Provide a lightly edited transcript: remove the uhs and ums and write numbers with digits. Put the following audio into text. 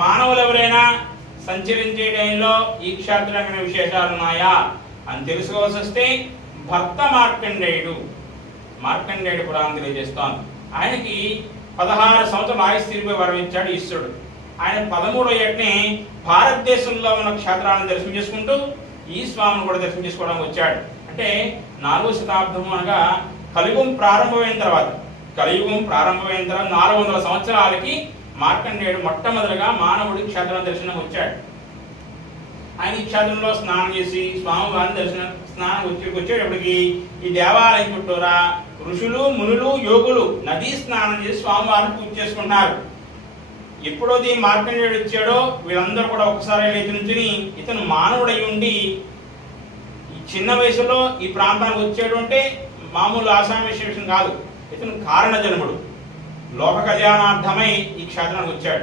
మానవులు ఎవరైనా సంచరించే టైంలో ఈ క్షేత్రంలో విశేషాలు ఉన్నాయా అని తెలుసుకోవాల్సి వస్తే భర్త మార్కండేయుడు పురాణం తెలియజేస్తోంది. ఆయనకి 16 సంవత్సరాలు ఆయుష్ తీరిపోయి వరం ఇచ్చాడు ఈశ్వరుడు. ఆయన 13వ ఏటనే భారతదేశంలో ఉన్న క్షేత్రాలను దర్శనం చేసుకుంటూ ఈ స్వామిని కూడా దర్శనం చేసుకోవడానికి వచ్చాడు. అంటే 4వ శతాబ్దం అనగా కలియుగం ప్రారంభమైన తర్వాత 400 సంవత్సరాలకి మార్కండేయుడు మొట్టమొదటిగా మానవుడి క్షేత్రం దర్శనం వచ్చాడు. ఆయన ఈ క్షేత్రంలో స్నానం చేసి స్వామివారిని వచ్చేటప్పటికి ఈ దేవాలయం చుట్టూరా ఋషులు, మునులు, యోగులు నదీ స్నానం చేసి స్వామివారిని పూజ చేసుకుంటున్నారు. ఎప్పుడోది మార్కండేయుడు వచ్చాడో వీళ్ళందరూ కూడా ఒకసారి లేచి నుంచుని ఇతను మానవుడై ఉండి ఈ చిన్న వయసులో ఈ ప్రాంతానికి వచ్చాడు అంటే మామూలు ఆసామి విషయం కాదు. ఇతను కారణ జన్ముడు, లోక కళ్యాణార్థమై ఈ క్షేత్రానికి వచ్చాడు.